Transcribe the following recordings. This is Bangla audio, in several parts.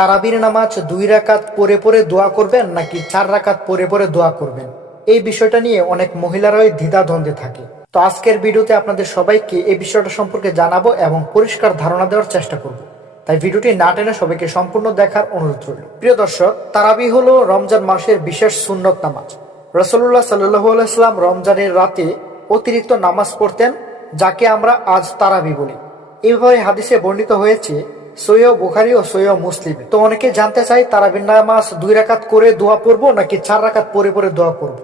তারাবির নামাজ 2 রাকাত পড়ে পড়ে দোয়া করবেন নাকি 4 রাকাত পড়ে পড়ে দোয়া করবেন, এই বিষয়টা নিয়ে অনেক মহিলারাই দ্বিধাদ্বন্দ্বে থাকে। তো আজকের ভিডিওতে আপনাদের সবাইকে এই বিষয়টা সম্পর্কে জানাবো এবং পরিষ্কার ধারণা দেওয়ার চেষ্টা করব। তাই ভিডিওটি না টেনে সবাইকে সম্পূর্ণ দেখার অনুরোধ রইল। প্রিয় দর্শক, তারাবি হলো রমজান মাসের বিশেষ সুন্নত নামাজ। রাসূলুল্লাহ সাল্লাল্লাহু আলাইহি ওয়াসাল্লাম রমজানের রাতে অতিরিক্ত নামাজ পড়তেন, যাকে আমরা আজ তারাবি বলি। এইভাবে হাদিসে বর্ণিত হয়েছে সহিহ বুখারী ও সহিহ মুসলিমে। তো অনেকে জানতে চাই তারাবির নামাজ 2 রাকাত করে দোয়া পড়বো নাকি 4 রাকাত পড়ে পড়ে দোয়া করব।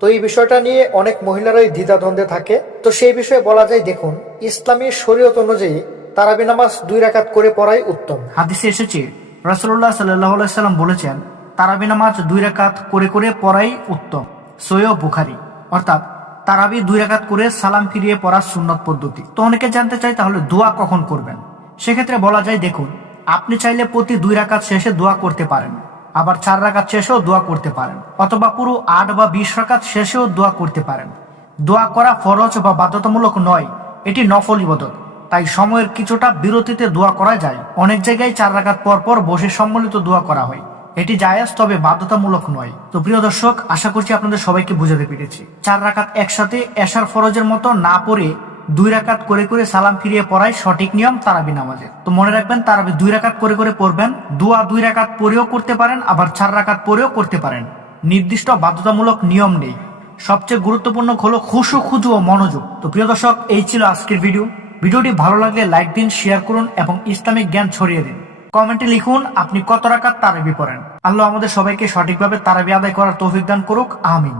তো এই বিষয়টা নিয়ে অনেক মহিলারাই দ্বিধাদ্বন্দ্বে থাকে। তো সেই বিষয়ে বলা যায়, দেখুন, ইসলামী শরীয়ত অনুযায়ী তারাবি নামাজ 2 রাকাত করে পড়াই উত্তম। হাদিসে এসেছে রাসূলুল্লাহ সাল্লাল্লাহু আলাইহি সাল্লাম বলেছেন, তারাবি নামাজ 2 রাকাত করে করে পড়াই উত্তম। সহিহ বুখারী। অর্থাৎ তারাবি 2 রাকাত করে সালাম ফিরিয়ে পড়ার সুন্নত পদ্ধতি। তো অনেকে জানতে চাই তাহলে দোয়া কখন করবেন। সেক্ষেত্রে বলা যায়, দেখুন, আপনি চাইলে প্রতি 2 রাকাত শেষে দোয়া করতে পারেন, আবার 4 রাকাত শেষেও দোয়া করতে পারেন, অথবা পুরো 8 বা 20 রাকাত শেষেও দোয়া করতে পারেন। দোয়া করা ফরজ বা বাধ্যতামূলক নয়, এটি নফল ইবাদত। তাই সময়ের কিছুটা বিরতিতে দোয়া করা যায়। অনেক জায়গায় 4 রাকাত পর পর বসে সম্মিলিত দোয়া করা হয়, এটি জায়েজ, তবে বাধ্যতামূলক নয়। তো প্রিয় দর্শক, আশা করছি আপনাদের সবাইকে বোঝাতে পেরেছি। 4 রাকাত একসাথে এশার ফরজের মতো না পড়ে 2 রাকাত করে করে সালাম ফিরিয়ে পড়াই সঠিক নিয়ম তারাবি নামাজের। তো মনে রাখবেন, তারাবি 2 রাকাত করে করে পড়বেন। দোয়া 2 রাকাত পরেও করতে পারেন, আবার 4 রাকাত পরেও করতে পারেন। নির্দিষ্ট বাধ্যতামূলক নিয়ম নেই। সবচেয়ে গুরুত্বপূর্ণ হলো খুশু খুজু ও মনোযোগ। তো প্রিয় দর্শক, এই ছিল আজকের ভিডিওটি ভালো লাগলে লাইক দিন, শেয়ার করুন এবং ইসলামিক জ্ঞান ছড়িয়ে দিন। কমেন্টে লিখুন আপনি কত রাকাত তারাবি পড়েন। আল্লাহ আমাদের সবাইকে সঠিকভাবে তারাবি আদায় করার তৌফিক দান করুক। আমিন।